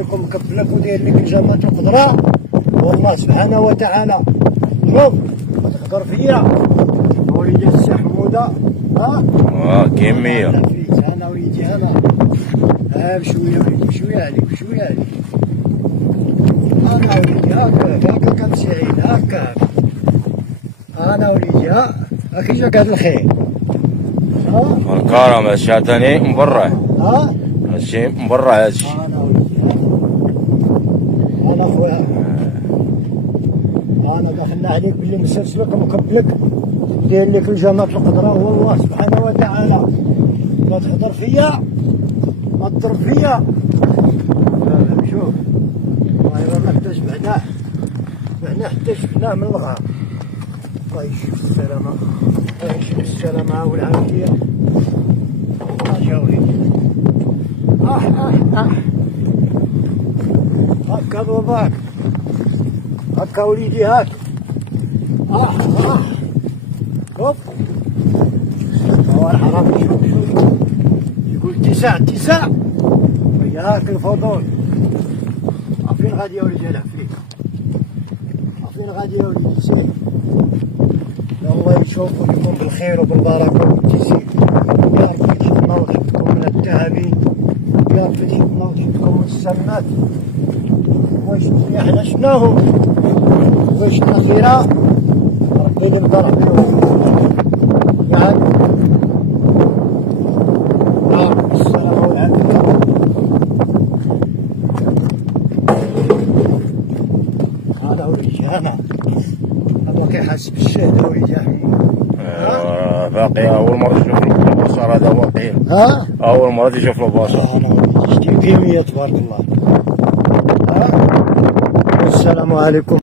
لكم مكفلك وداير لك الجامات الخضراء، والله سبحانه وتعالى شوف تقدر فيا وليدي السي حموده. كمية انا وليدي انا بشويه وليدي بشويه عليك بشويه عليك. انا وليدي هكا كنسعيد هكا. انا وليدي هاك جاك هاد الخير. الكرم هادشي عطاني مبرع، هادشي مبرع هادشي. انا وليدي انا خويا انا دخلنا عليك باللي مسلسلك ومكبلك داير لك الجامات الخضراء، والله سبحانه وتعالى ما تهضر فيا ما تضرب فيا. شوف والله ما حتى شبعناه حتى شفناه من الغار. الله يشفي السلامة الله يشفي السلامة والعافية. الله يا وليدي هكا باباك هكا وليدي هاك. شوف هو الحرام شوف يقول تسع وياك الفضول. فين غادي يا وليدي العفريت فين غادي يا وليدي سير. الله يشوفكم لكم بالخير وبالبركة والتيسير يا رب يحفظنا ويحفظكم من التعابين يا رب يحفظنا ويحفظكم من السمات. واش احنا شفناهم واش خيرا ربي اللي مضر بهم يعني يا رب السلامة والعافية. هذا وليدي هذا كيحس بالشهد وليدي يا حمود. باقي أول مرة تشوف البشر هذا واقعي. أول مرة تشوف البشر. أنا وليدي كيمية تبارك الله. والسلام عليكم.